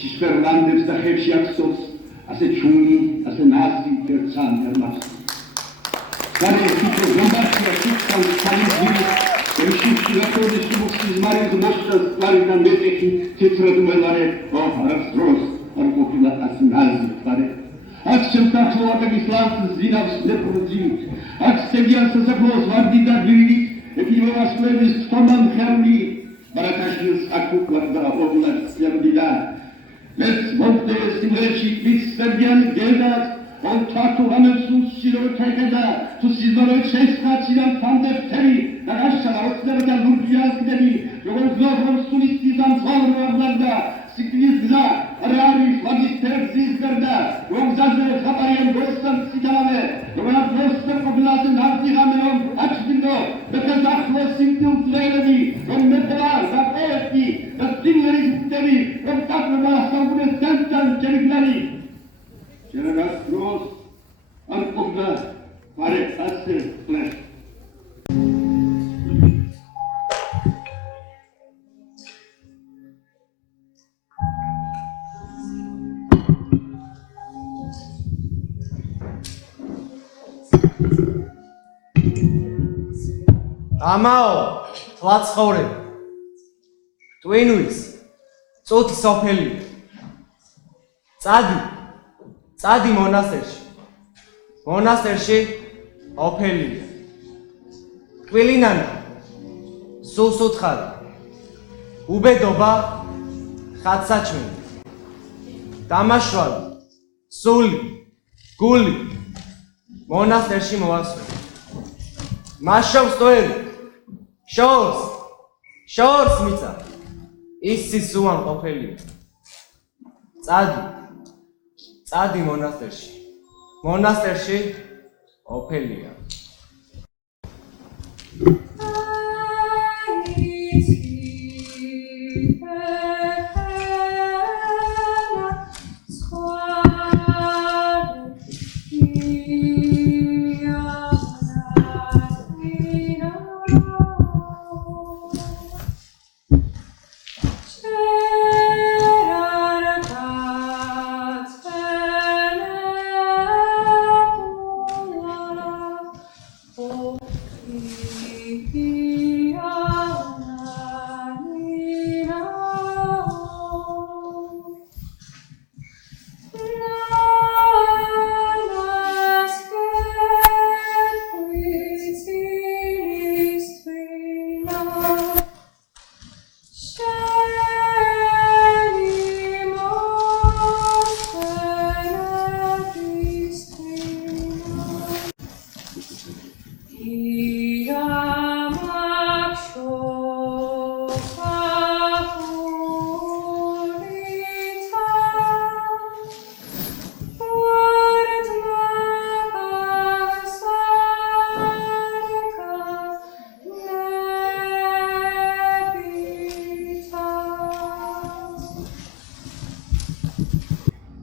Cisperlanders da Hefsiaxos, as a chuni, as a nazi, der Zahn der Macht. Care fică zombația știța în Calizii, în știțilător de subsizmare de moștă care ne-am vedechi, ce trădumălare, arăstros, arcopila asinazi, care acceptat o atemislanță zinav neprozim, acceptian să se glos vardida gândit, epivora splendis stoman hermi, baratașnis acupla da obla serdida. Let's vote the stimulation with Serbian Geldas on Tatu Hamilton Siro Takada to Sizoro Chesnachian Thunder Terry, the Russian Austerita Lupias Devi, Yugoslavia Sunistizan Valor Landa, Sikizza, Arari, Magister Zizberda, Romzaze, Hapayan Gostan Sikale, Roman Roster Population Hati Hamelon, Achdindo, the Kazakh was Sintil Tlereni, from Metelar, the Poetry, the Stingeris Devi, from Takrama, Samuel Santan, Cherigari. General Cross, Arkubda, Pare Aster, Flash. Amao, Tlatskhore, Twinwis, Tsoti Sofeli, Tsadi Monastershi, Opeli, Twilinana, Susutkhara, Ubedoba, Khatsachmi, Damashwal, Suli, Guli, Monastershi Moaswe, Mashov Stoeri. Shores mitsa isi suan qopeli tsadi monastershi qopelია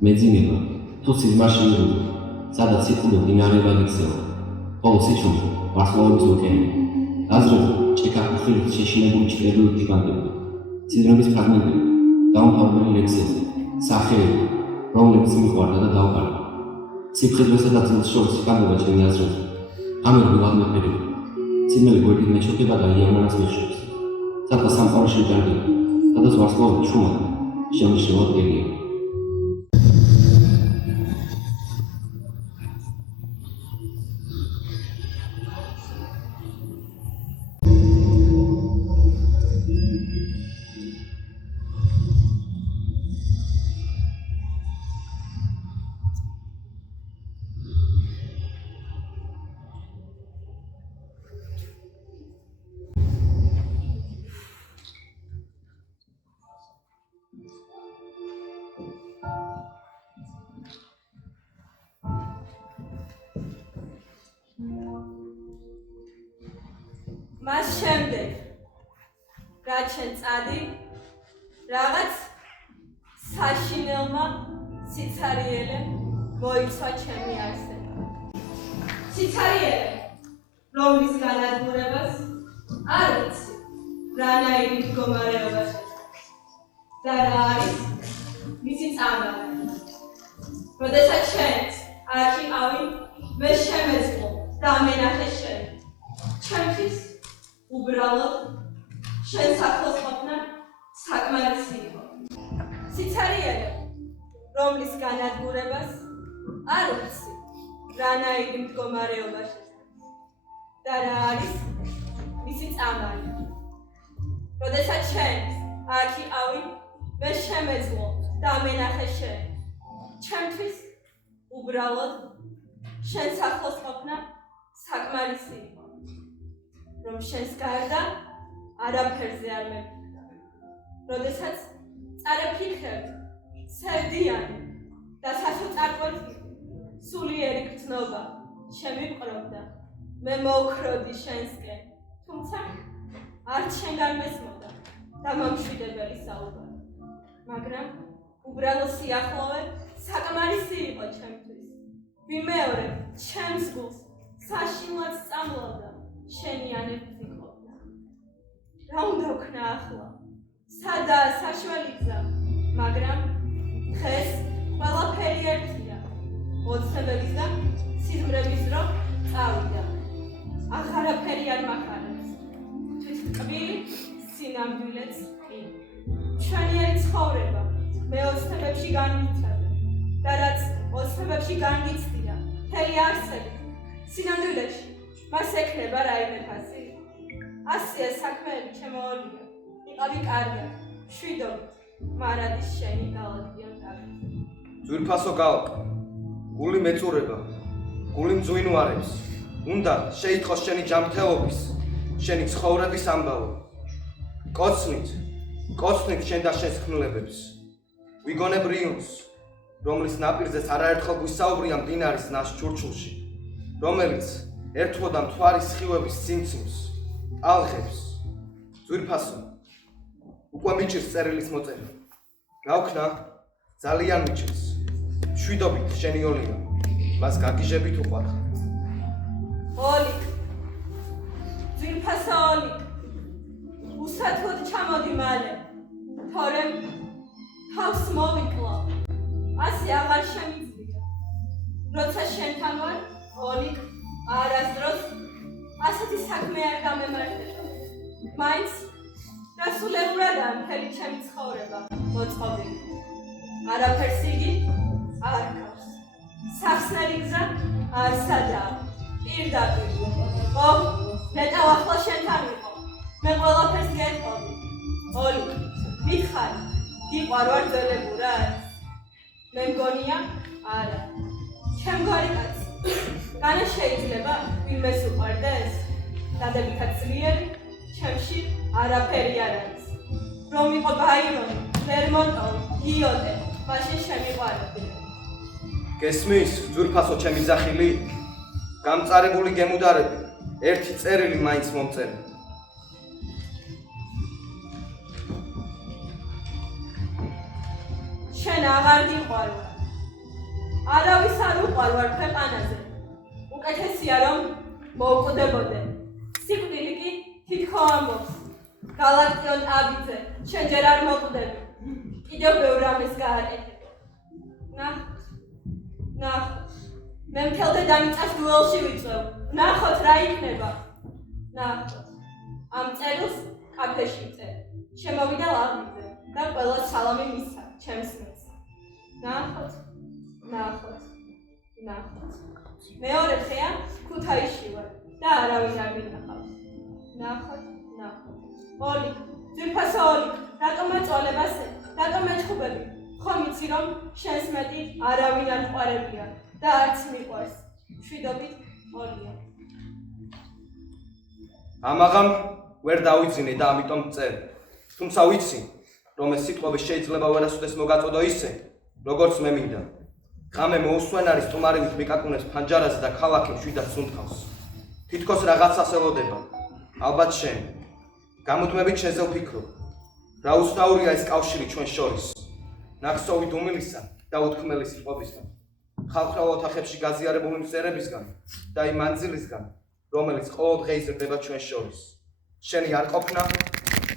მეძინება თუ სიზმარში მიდრული, სადაც სიკვდილი დინარება გიქცევა, ხოლო სიჩუმე ვარსკვლავების ოკეანე. გაზრდა ჭექა ხილით შეშინებული ჭირებებით იგանդება. სიდრამის ფრაგმენტები, დაუმთავრებელი ლექსიაზე, სახეები, რომლებიც მიყვარდა და დავყარდა. სიფხიზლესა და ძილს შორის იგանդება ჩემი აზრით. ამერ ვილადმეფერია. ციმელი გვერდით მეჩოქება და იამონას მიხშობს. სადაც სამყარო შეჯარდება, სადაც ვარსკვლავები ჩუმად, შემიშლება გეგია. მას შემდეგ რა ჩვენ წადი რაღაც საშინელმა სიცარიელე მოიცვა ჩემი არსება. სიცარიელე რომლის განადგურებას არ ვიცი რანაირი მდგომარეობა შეძლებს. და რა არის მისი წამალი. როდესაც შენც აქ იყავი, მე შემეძლო და მენახე შენ. ჩემთვის უბრალოდ შენ სახელს ყოფნა საკმარისი იყო. სიცარიელე, რომლის განადგურებას არ ვიცი, რანაირი მდგომარეობა შეცდას და რა არის მისი წამალი. როდესაც შენც აქ იყავი, მე შემეძლო და მენახე შენ. ჩემთვის უბრალოდ შენ სახელს ყოფნა საკმარისი იყო, რომ შენს გარდა არაფერზე არ მეკითხა. როდესაც წარაფიქრებდი, სევდიანი და სასოწარკვეთი სულიერი გრძნობა შემიპყრობდა, მე მოვქროდი შენსკენ, თუმცა არც შენგან მესმოდა და მომშვიდებელი საუბარი. მაგრამ უბრალოდ სიახლოვე საკმარისი იყო ჩემთვის. ვიმეორებ ჩემს გულს საშინლად სწავლობდა შენიანებითი ყოფნა. რა უნდა ვქნა ახლა? სადაა საშველი გზა? მაგრამ დღეს ყველაფერი ერთია. ოცნებების და სიზმრების დრო წავიდა. აღარაფერი არ მახარებს. თვითმკბილი სინამდვილეც კი. ჩვენიერი ცხოვრება მე ოცნებებში განვიცადე და რაც ოცნებებში განვიცდია მთელი არსებით სინამდვილეში მას ექნება რაიმე ფასი. ასია საქმეები ჩემოოლია, იყავი კარგად, მშვიდობით, მარადის შენი გალატიან ტარებს. ძვირფასო გალკ, გული მეწურება, გული მძვინვარებს, უნდა შეიტყოს შენი ჯანმრთელობის, შენი ცხოვრების ამბავი. კოცნით შენ და შენს ქმნილებებს. ვიგონებ რიონს, რომლის ნაპირზეც არაერთხელ გვისაუბრია მდინარის ნაშ ჩურჩულში, რომელიც ერთვოდა მთვარის სხივების სიმციმს, ტალღებს. ძვირფასო, უკვე მიჭირს წერილის მოწერა. რა ვქნა? ძალიან მიჭირს. მშვიდობით შენი ოლია, მას გაგიჟებით უყვარხარ. ოლიკ, ძვირფასო ოლიკ, უსათოდ ჩამოდი მალე, თორემ თავს მოვიკლა, ასე აღარ შემიძლია. როცა შენთან ვარ, ოლიკ, არასდროს ასეთი საქმე არ გამემართება. მაინც დასრულებულადაა მთელი ჩემი ცხოვრება მოწყობილი. არაფერს იგი არ გავს. სახსნელი გზა არ სადაა. პირდაპირ. ო, მეტავ ახლა შენთან ვიყო. მე ყველაფერს გეტყობი. ოლიკ, მითხარი, გიყვარ ვარ ძველებურად? მე მგონია, არა. ჩემგვარი კაცი. განა შეიძლება ვინმეს უყვარდეს? დადებითად ძლიერი, ჩემში არაფერი არ არის. რომ იყო ბაირონი, ლერმონტოვი, გიოტე, მაშინ შემიყვარებდი. გესმის, ძვირფასო ჩემი ძახილი? გამწარებული გემუდარები, ერთი წერილი მაინც მომწერე. შენ აღარ გიყვარვარ. არავის არ უყვარვარ ქვეყანაზე. უკეთესია რომ მოვკვდებოდე. სიკვდილი კი თითქო ამბობს. გალაქტიონ აბიძე, შენ ჯერ არ მოკვდები. კიდევ ბევრ რამეს გააკეთებ. ნახოთ. მე მთელ დედამიწას დუელში ვიწევ. ნახოთ რა იქნება. ნახოთ. ამ წერილს კაფეში წერ. შემოვიდა ლაღიძე და ყველა სალამი მისცა ჩემს მეც. ნახოთ. მეორე დღეა ქუთაისში ვარ და არავინ არ მინახავს. ნახოთ. ოლიკ, ძვირფასო ოლიკ, რატომ ეწვალებ ასე? რატომ ეჩხუბები? ხომ იცი რომ შენს მეტი არავინ არ ყვარებია და არც მიყვარს. მშვიდობით, ოლია. ამაღამ ვერ დავიძინე და ამიტომ წერ. თუმცა ვიცი, რომ ეს სიტყვები შეიძლება ვერასოდეს მოგაწოდო ისე, როგორც მე მინდა. ღამე მოუსვენარი სტუმარივით მიკაკუნებს ფანჯარაზე და ქალაქი მშვიდად სუნთქავს. თითქოს რაღაცას ელოდება. ალბათ შენ. გამუდმებით შენზე ვფიქრობ. რა უცნაურია ეს კავშირი ჩვენ შორის. ნახსოვით უმილისა და უთქმელი სიტყვებისგან. ხალხურ ოთახებში გაზიარებული მწერებისგან და იმ მანძილისგან, რომელიც ყოველდღე იზრდება ჩვენ შორის. შენი არ ყოფნა,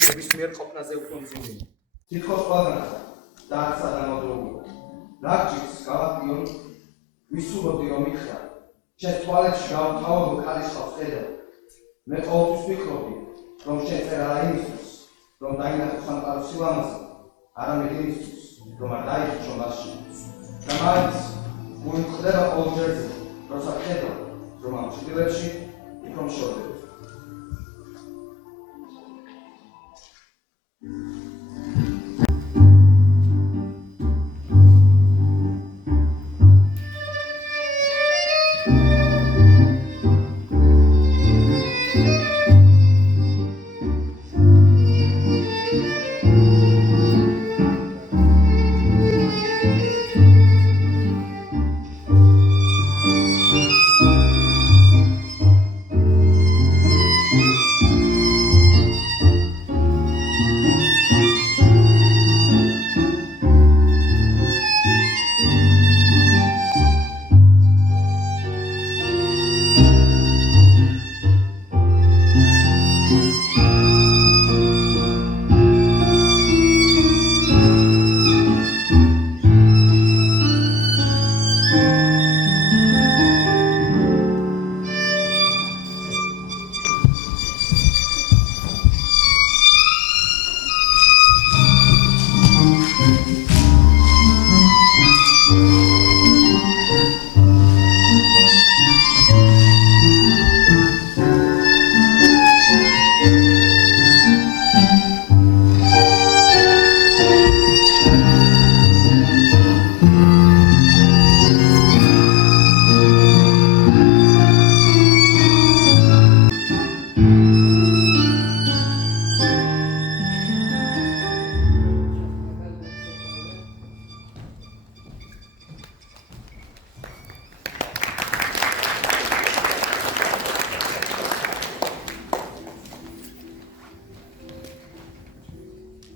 ნებისმიერ ყოფნაზე უფრო მძიმეა. თითქოს ყველგანაც დაარსა დამოუკიდებლობა. რაგჭირს გავაკლიონ ვისურვობდი რომ მითხრა შენ თვალებში გავთავაზო ქალიშხალს ხედავ. მე ყოველთვის ვფიქრობდი რომ შენ წერალა იმისთვის რომ დაინახო სამყარო სილამაზე არამედ იმისთვის რომ არ დაიხიჩო მასში. და მაინც გული ხდება ყოველ ჯერზე როცა ხედავ რომ ამ ჩრდილებში იქ შორდება.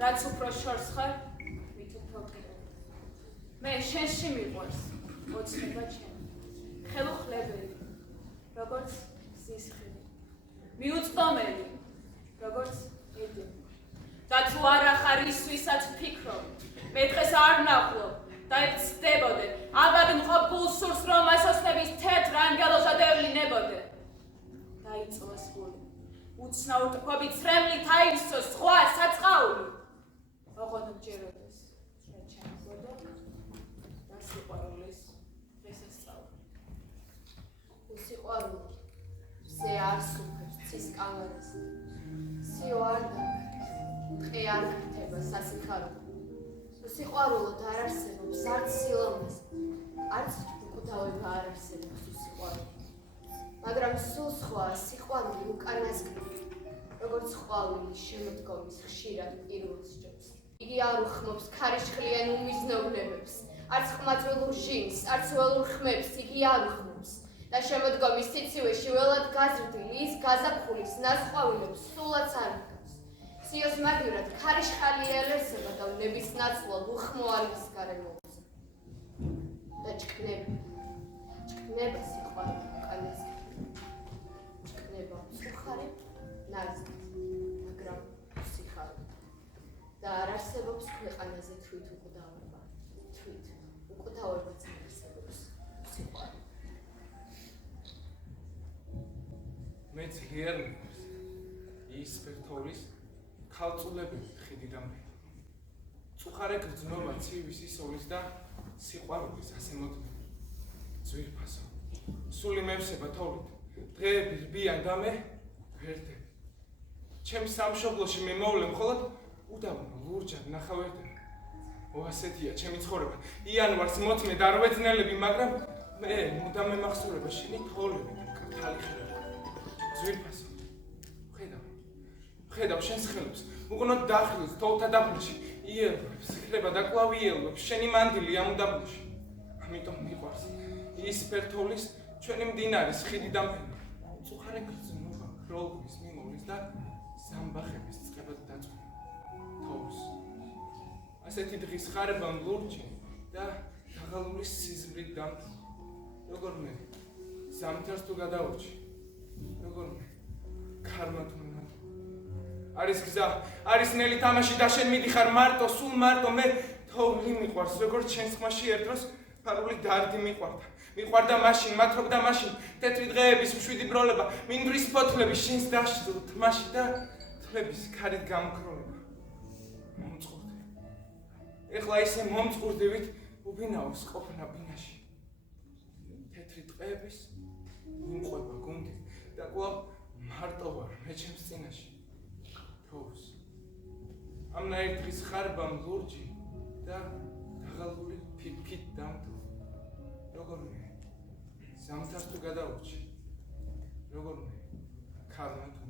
რაც უფრო შორს ხარ, მით უფრო ღირებულები. მე შენში მიყვარს ოცნება ჩემი, ხელუხლებელი, როგორც სისხლი, მიუწვდომელი, როგორც ედენი. და თუ არა ხარ ის, ვისაც ვფიქრობ, მე დღეს არ ვნახულობ და ებწდებოდე, აბად მყოფ გულსურს, რომ ასოსნების თეთრ ანგელოზა დევლინებოდე. დაიწვას გული, უცნაურ ტყვობით ცრემლით აივსოს ზღვა საწყაული. ოღონდ მჯეროდეს შენ ჩემს ბოდო და სიყვარულის დღესასწაული. უსიყვარულო ზე არ სუფევს ცის კამარას, სიო არ დაგრეს, ტყე არ გრთება სასიხარულო. უსიყვარულოდ არ არსებობს არც სილამაზე, არც უკვდავება არ არსებობს უსიყვარულო. მაგრამ სულ სხვაა სიყვარული უკანასკნელი, როგორც ყვავილი შემოდგომის ხშირად პირველს ჯობს. იგი არ უხმობს ქარიშხლიან უმიზნობლებებს, არც ხმაწვილურ ჟინს, არც ველურ ხმებს იგი არ უხმობს და შემოდგომის სიცივეში ველად გაზრდილი ის გაზაფხულის ნასყვავილებს სულაც არ დგას. სიოს მაგივრად ქარიშხალი ელერსება და ვნების ნაცვლად უხმო არის გარემოზე. და ჭკნება სიყვარული უკანასკნელი. ჭკნება მწუხარე ნაზი, მაგრამ სიხარული. და არ არსებობს ქვეყანაზე თვით უკვდავება, თვით უკვდავებაც არ არსებობს სიყვარული. მე ძლიერ მიყვარს ის ფერთოვლის ქალწულებელი ხიდიდან მწუხარე გრძნობა ცივი სისოვლის და სიყვარულის ასემოდგმელი ძვირფასო სული მევსება თოვლით დღეები რბიან და მე ვერდები ჩემს სამშობლოში მე მოვლე მხოლოდ უდაბნო ლურჯად ნახავერდები ო ასეთია ჩემი ცხოვრება იანვარს მოწმე და არ ვეძნელები მაგრამ მე მუდამ მემახსოვრება შენი თოვლები და ქალი ხელები ძვირფასო ხედავ შენს ხელებს უკუნოდ დახილს თოვლთა დაბლში იელვებს ხდება და კვლავ იელვებს შენი მანდილი ამ უდაბნოში ამიტომ მიყვარს ის ფერთოვლის ჩვენი მდინარის ხიდი დამფენო მწუხარე გრძნობა ქროლგვის მიმოვლის და ზამბახების წყებად დაწვენა თოვლს ასეთი დღის ხარებამ ლურჯი და დაღალული სიზმრით დამტვი როგორ მე ზამთარს თუ გადაურჩი როგორ მე ქარმა თუ არის გზა, არის ნელი თამაში და შენ მიდიხარ მარტო, სულ მარტო, მე თოვლი მიყვარს, როგორც შენს ხმაში ერთ დროს ფარული დარდი მიყვარდა. მიყვარდა მაშინ, მათრობდა მაშინ, თეთრი დღეების მშვიდი ბროლება, მინდვრის ფოთლები შენს დაშწულ თმაში და თვლების ქარით გამქროლება. მომწყურდი. ეხლა ისე მომწყურდივით უბინაოს ყოფნა ბინაში. თეთრი ტყეების იმყვება გუნდი და კვლავ მარტო ვარ მე ჩემს წინაში. თოვს. ამნაირ დღის ხარბამ ლურჯი და დაღალული ფიფქით დამტო. როგორ მე ზამთარს თუ გადაურჩი. როგორ მე ქალმა თუ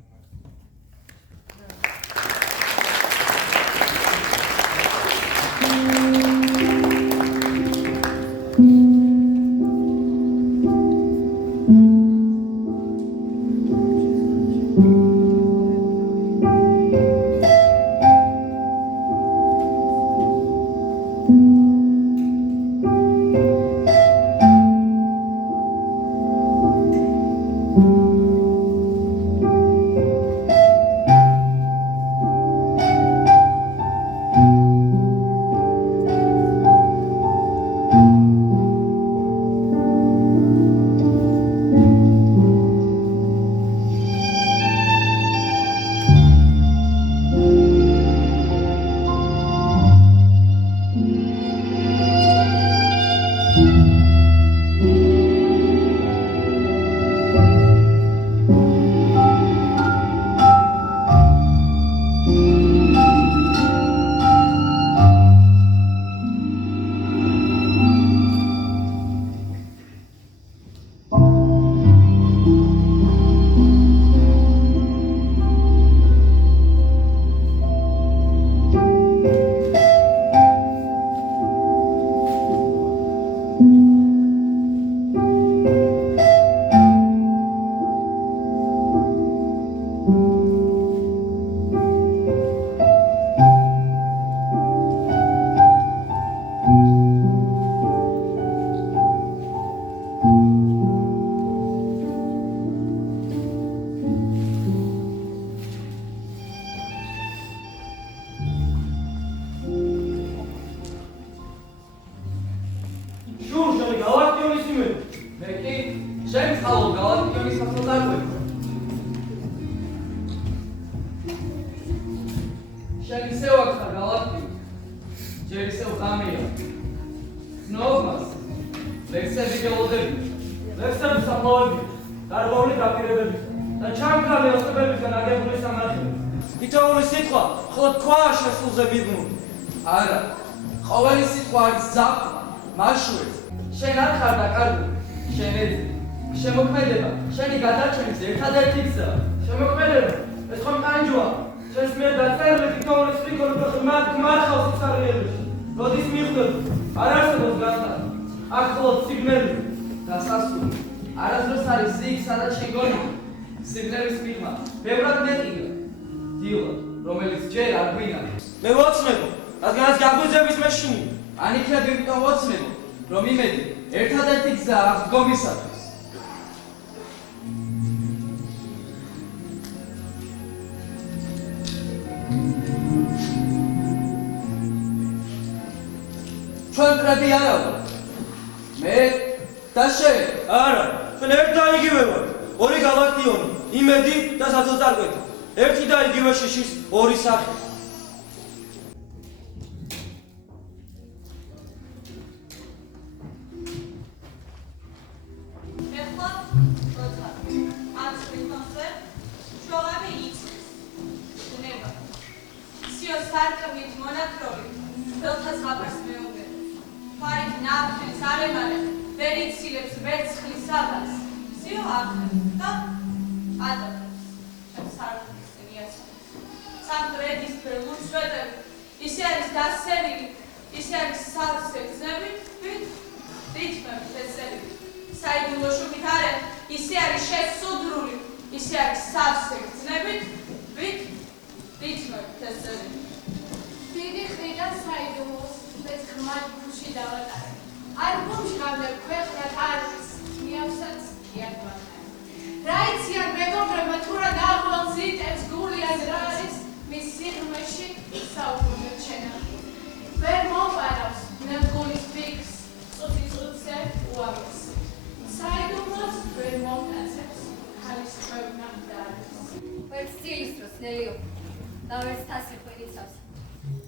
და ვერც თასი ხვინიცავს.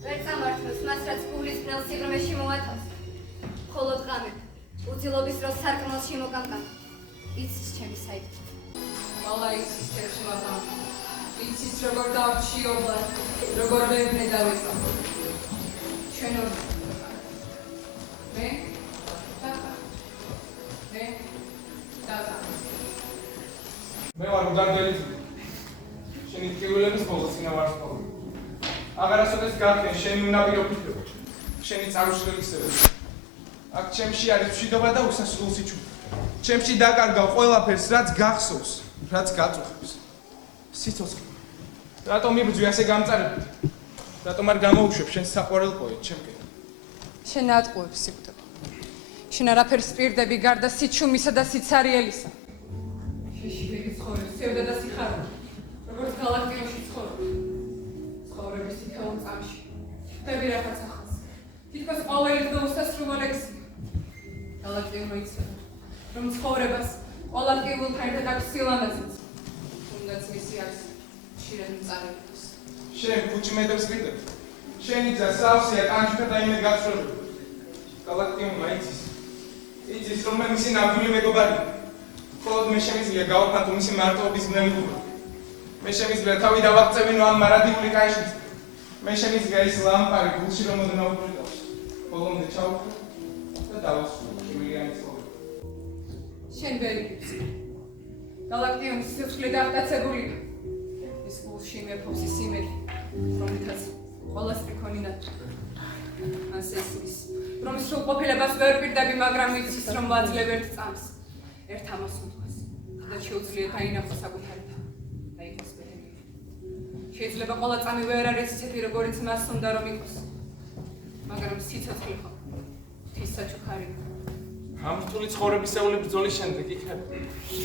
ვერ წამართავს მას, რაც გულის ბრელ სიღრმეში მოათავს. მხოლოდ ღამით, უძილობის დროს სარკმელში მოკამკამ. იცის ჩემი საიტი. Mala იცის ერთ მაღამ. იცის როგორ დავჩიობლად, როგორ ვეღნე დავეწა. ჩვენ ორ მე დადა. მე ვარ უდარდელი. შენი ტკივილების პოზიცია ვარსკვლავი. აღარასოდეს გახდენ შენი უნაპირო ფიქრება. შენი წარუშლებისება. აქ ჩემში არის მშვიდობა და უსასრულო სიჩუმე. ჩემში დაკარგავ ყველაფერს, რაც გახსოვს, რაც გაწუხებს. სიცოცხლე. რატომ იბრძვი ასე გამწარებით? რატომ არ გამოუშვებ შენ საყვარელ პოეტ ჩემკენ? შენ ატყუებს სიკვდება. შენ არაფერს პირდები გარდა სიჩუმისა და სიცარიელისა. შენში ვიგი ცხოვრობს, სევდა და სიხარული. როგორც გალაქტიკაში ცხოვრობ. ცხოვრების თითოეულ წამში. ხდები რაღაც ახალს. თითქოს ყოველი დღე უსასრულო ლექსია. გალაქტიკა იცოდა, რომ ცხოვრებას ყველა ტკივილთან ერთად აქვს სილამაზეც. თუნდაც მისი არის ხშირად მწარებულს. შენ ფუჭმედებს ვიდებ. შენი ძა სავსეა კანჭთა და იმე გაცრუებული. გალაქტიკა იცის რომ მე მისი ნამდვილი მეგობარია. მხოლოდ მე შემიძლია გავაფანტო მისი მარტოობის გნებილობა. მე შემიძლია თავი დავაღწევინო ამ მარადიული კაიშის. მე შემიძლია ის ლამპარი გულში რომ მოდნაუბრიდავს. ბოლომდე ჩავუხო და დავასრულო ვილიანი ცხოვრება. შენ ვერ იგებს. გალაქტიონის სიცხლე დააღწევულია. ის გულში მეფობს ის იმედი, რომლითაც ყველას რიქონინად. ასე ის რომ სრულყოფილებას ვერ პირდები, მაგრამ იცის რომ ვაძლევ ერთ წამს. ერთ ამას უთქვას და შეუძლია დაინახოს საკუთარი თავი და იყოს ბედნიერი. შეიძლება ყველა წამი ვერ არის ისეთი, როგორიც მას უნდა რომ იყოს. მაგრამ სიცოცხლე ხო ღვთის საჩუქარი. ამ რთული ცხოვრებისეული ბრძოლის შემდეგ იქნება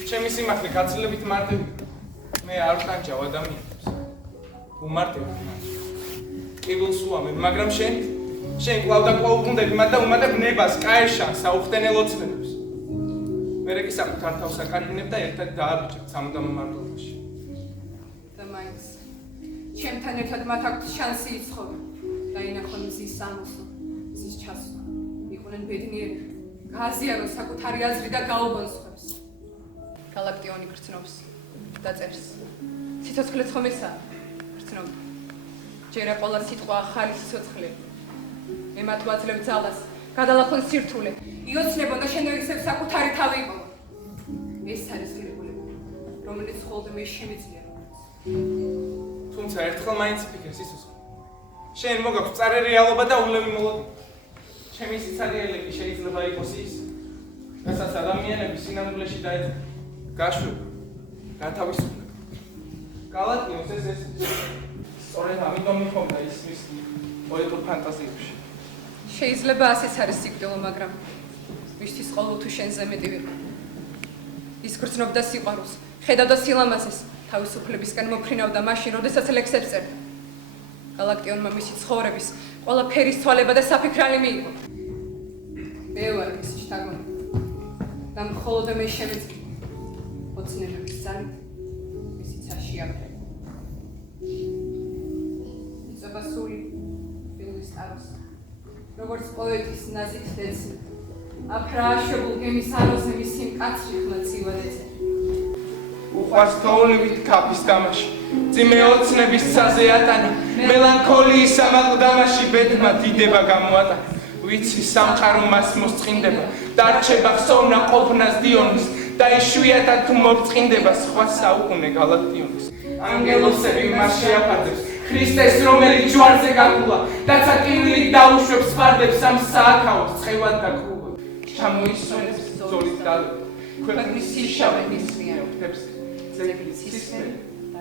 ჩემი სიმართლე გაცილებით მარტივი. მე არ ვკანჭავ ადამიანებს. უმარტივად მათ. კიბილს უამებ, მაგრამ შენ კვლავ და კვლავ უბრუნდები მათ და უმატებ ნებას, კაეშანს, საუხტენელო ცნებებს. მერე კი საკუთარ თავს აკარგინებ და ერთად დააბიჭებ სამუდამო მარტოობაში. და მაინც ჩემთან ერთად მათ აქვთ შანსი იცხოვენ და ინახონ მზის სამოსლო, მზის ჩასვლა. იყვნენ ბედნიერი, გააზიარონ საკუთარი აზრი და გაობონ სხვებს. გალაქტიონი გრძნობს და წერს. სიცოცხლე ხომესაა, გრძნობა. ჯერა ყველა სიტყვა ახალი სიცოცხლე. მე მათ ვაძლევ ძალას, გადალახონ სირთულე, იოცნებონ და შენერისებ საკუთარი თავი იპოვონ. ეს არის ღირებულება, რომელიც მხოლოდ მე შემიძლია როგორც. თუმცა ერთხელ მაინც ფიქრე სიცოცხლე. შენ მოგაქვს მწარე რეალობა და ულევი მოლოდინი. ჩემი სიცარიელები შეიძლება იყოს ის, რასაც ადამიანები სინამდვილეში დაეძებენ. გაშვება, გათავისუფლება. გალაქტიონს ეს სწორედ ამიტომ მიხობდა ის მის პოეტურ ფანტაზიებში. შეიძლება ასეც არის სიკვდილო, მაგრამ ვისთვის ყოველ თუ შენზე მეტი ვიყო. ის გრძნობდა სიყვარულს, ხედავდა სილამაზეს, თავისუფლებისკენ მოფრინავდა მაშინ, როდესაც ლექსებს წერდა. გალაქტიონმა მისი ცხოვრების ყველა ფერის თვალება და საფიქრალი მიიღო. მე ვარ მისი შთაგონი და მხოლოდ მე შემიძლია ოცნებების ძალით მისიც არ შეაფრება. იწება სული ფილმის ტაროს, როგორც პოეტის ნაზით დეცი. აფრააშებულ გემის აროზე მისი მკაცრი ხმა ცივადეცე. უყვარს თოვლივით კაფის თამაში, ძიმე ოცნების ცაზე ატანა, მელანქოლიის ამაყდამაში ბედმა დიდება გამოატანა. ვიცი სამყარო მას მოსწყინდება, დარჩება ხსოვნა ყოფნას დიონის და იშვიათად თუ მორწყინდება სხვა საუკუნე გალაქტიონის. ანგელოსები მას შეაფარდებს, ქრისტეს რომელიც ჯვარზე გაგულა, დაცა კივლით დაუშვებს ფარდებს ამ სააქაოს ცხევად და კრუვად. ჩამოისვენებს ბრძოლის დალები, ქვეყნის სიშავე მისმიან ხდებს ძეგლის სისხლი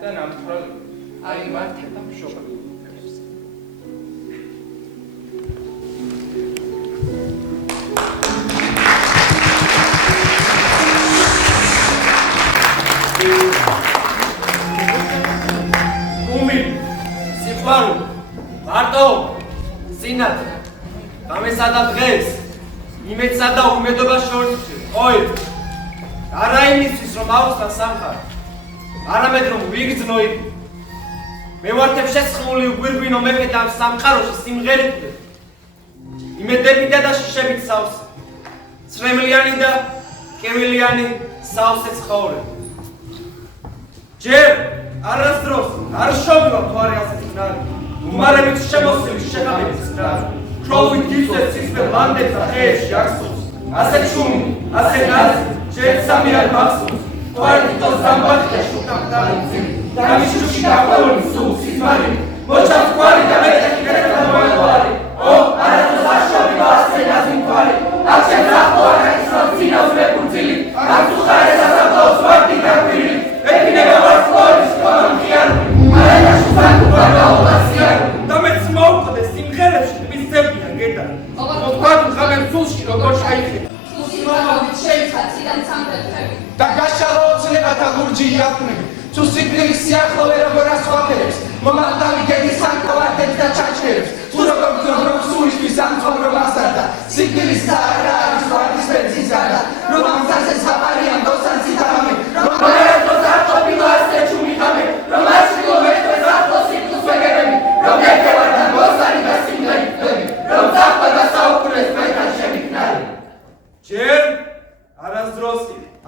და ნამთვრალები აიმართება მშობლიურ ფერს. სიყვარული, მარტოობა, სინათლე, გამესა და დღეს, იმედსა და უმედობას შორის პოეტ. არა იმისთვის, რომ აუხსნა სამყარო, არამედ რომ ვიგრძნო იგი. მე ვარ შესხმული უგვირგვინო მეფე და სამყაროში სიმღერით იმედები და შიშებით სავსე ცრემლიანი და კევილიანი სავსე ცხოვრება ჯერ არასდროს არ შობივა თუ არის ასეთი ნარი უმარებით შემოსილი შეღაბების ნარი ქროვით გიწევს სისმე ლანდებს და ხეებში ახსოვს ასე ჩუმი ასე ნაზი ჯერ სამი არ მახსოვს თვარდითოს დამბახია შუქამ დაიწი დამიშუში გაყვეული სულ სიზმარი მოჩავს კვარი და მეტეხი გერეთა მოეყვარი ო არასდროს არ შობივა ასე ნაზი მთვარი აქ ჩემს ახლო არაკის რომ წინავს მეკურძილი აქ თუ ხარ ეს ასაფლავს ვარდი გაგვირილი ექინება ვარსკოლის კონამხიანური არაიაშ საკუპა გაულასიანი და მეც მოუყდეს სიმღერებში მისცემია გეტა მოთქვათ ხამენ სულში როგორ ჩაიხება მუსიმალობით შეიხაციდან სამფეთქები და გაშალო ოცნებათა ლურჯი იაფნები თუ სიკვდილის სიახლოვე როგორ ასვაფერებს მომავდალი გედის ანკოვარდებს და ჩაჩერებს თუ როგორ გძნობ სულისთვის ამწვავრო მასარდა სიკვდილის საარა არის ვარდის ბენზინსარდა რომ ამ გზაზე საფარია მდოსანცი თამამი რომ არასდროს არ ყოფილა ასე ჩუმი ხამე რომ არ ჩილოვეთქვეს ახლო სიკვდილს ვეგერები რომ ერთევარ და მოსარი და სიმღერი ხდები რომ ძახვა და საუკუნეს მეთან შემიქნარი ჯერ არასდროს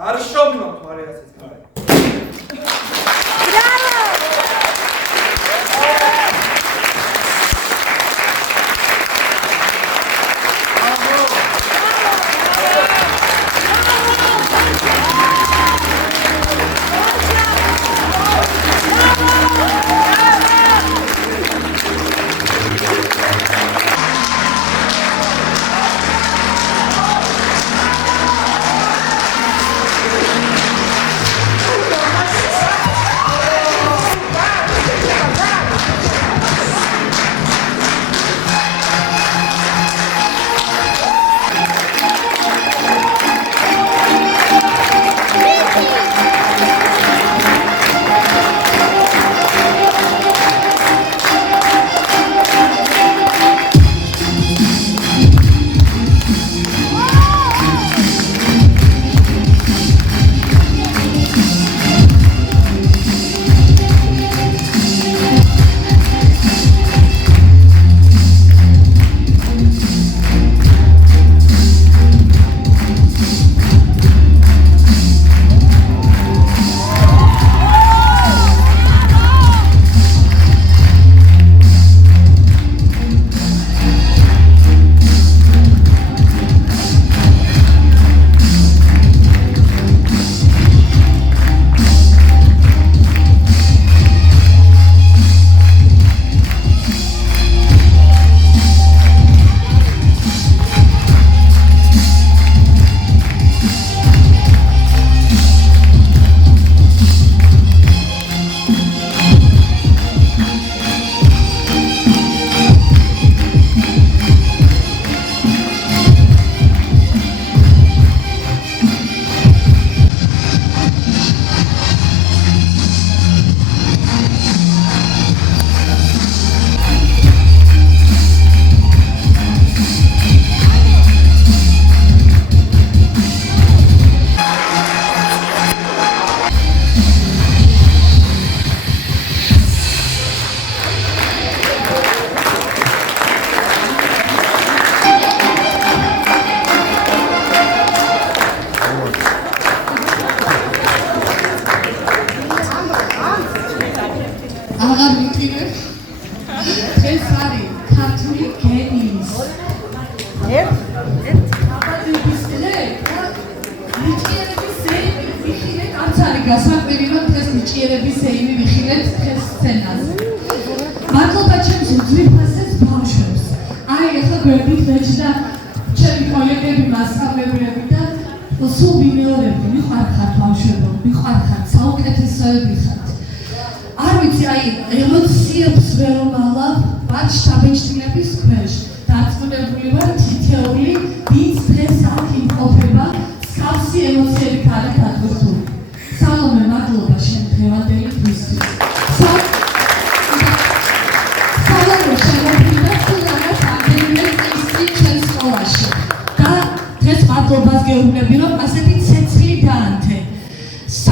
არ შობივა თუ არის ასეთ კარი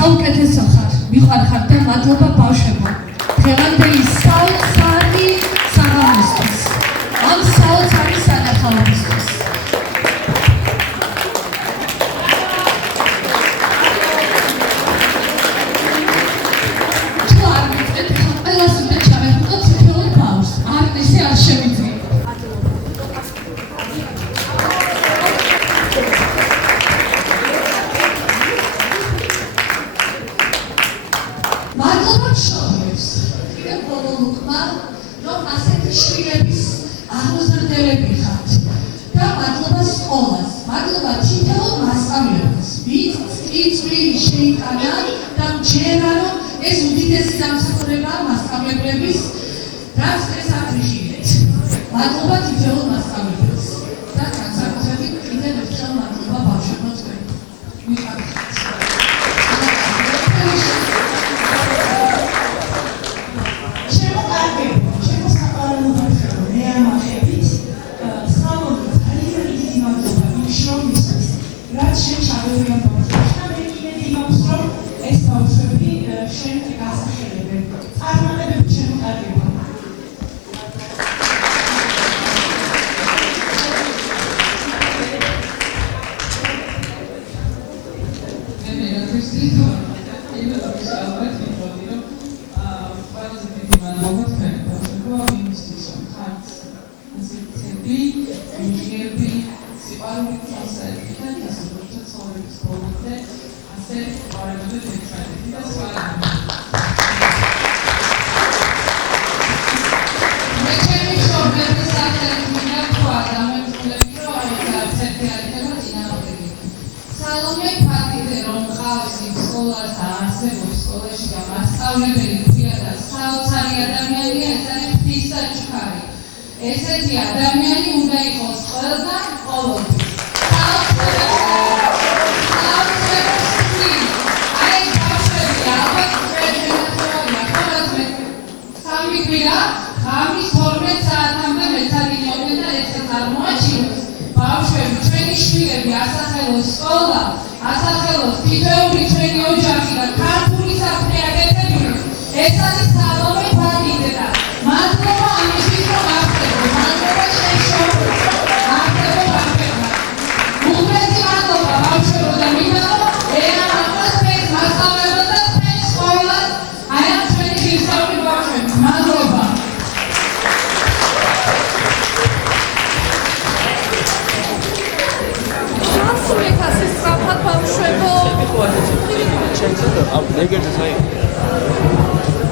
საუკეთესო ხარ, მიხარ ხარ და მადლობა ბავშვებო. დღევანდელი საოცარი საღამოსთვის, ამ საოცარი სანახაობისთვის. თუ არ მიწეთ, ყველაზე მეტ ჩავეხუტოთ თითოეულ ბავშვს, არ ესე არ შემიძლია. მადლობა მშობლებს, კიდევ ბოლო უკმა, რომ ასეთი შვილების აღმოსარდელები ხართ და მადლობა სკოლას, მადლობა თითოეულ მასწავლებლებს, ვინც წვირი შეიტანა და მჯერა, რომ ეს უდიდესი დამსახურებაა მასწავლებლების, რაც ეს აღვიჟინეთ. მადლობა თითოეულ მასწავლებლებს და განსაკუთრებით კიდევ ერთხელ მადლობა ბავშვებმა თქვენ ვიყავით. ესეთი ადამიანი უნდა იყოს ყველგან ყოველთვის. აი ბავშვები, ალბათ სამი კვირა, ღამის 12 საათამდე მეცადინეობდნენ და ესეც არ მოაჩინოს. ბავშვები, ჩვენი შვილები ასახელოს სკოლა, ასახელოს თითოეული ჩვენი ოჯახი და ქართული საქმე აკეთებინოს. ეს არის სალომე ფადიდედა. მადლობა ამისთვის, რომ ახსენებთ. მადლობა შეშობ. მადლობა ბავშვებმა. უღრესი მადლობა ბავშვებო და მინდაო, ერამ ატმოსფეროს მასწავლებელს და თქვენ სკოლას, აი ამ ჩვენი ღირსეული ბავშვები. მადლობა. გასულეთ ასე სწრაფად ბავშვებო. ამ ნეგერზე საერთოდ